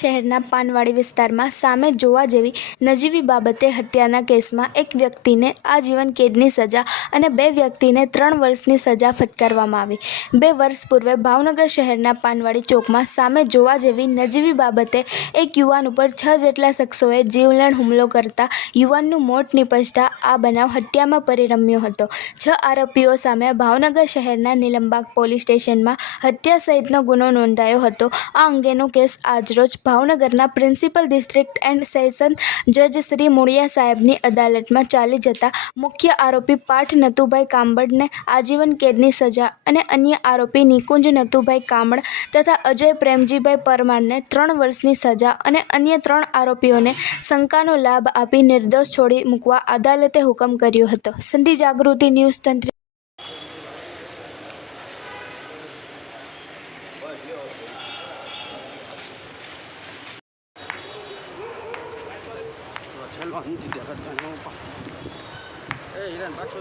શહેરના પાનવાડી વિસ્તારમાં સામે જોવા જેવી નજીવી બાબતે હત્યાના કેસમાં એક વ્યક્તિને આજીવન કેદની સજા અને 2 વ્યક્તિને 3 વર્ષની સજા ફટકારવામાં આવી। 2 વર્ષ પૂર્વે ભાવનગર શહેરના પાનવાડી ચોકમાં સામે જોવા જેવી નજીવી બાબતે એક યુવાન ઉપર 6 જેટલા શખ્સોએ જીવલેણ હુમલો કરતા યુવાનનું મોત નીપજતા આ બનાવ હત્યામાં પરિણમ્યો હતો। 6 આરોપીઓ સામે ભાવનગર શહેરના નીલમબાગ પોલીસ સ્ટેશનમાં હત્યા સહિતનો ગુનો નોંધાયો હતો। આ અંગેનો કેસ આજરોજ ભાવનગરના પ્રિન્સિપલ ડિસ્ટ્રિક્ટ એન્ડ સેશન જજ શ્રી મુળિયા સાહેબની અદાલતમાં ચાલી જતા મુખ્ય આરોપી પાર્થ નથુભાઈ કામડને આજીવન કેદની સજા અને અન્ય આરોપી નિકુંજ નથુભાઈ કામડ તથા અજય પ્રેમજીભાઈ પરમારને 3 વર્ષની સજા અને અન્ય 3 આરોપીઓને શંકાનો લાભ આપી નિર્દોષ છોડી મૂકવા અદાલતે હુકમ કર્યો હતો। સંધિ જાગૃતિ ન્યૂઝ તંત્ર Chalo, ni te dejas, no, pa. Irán, paso,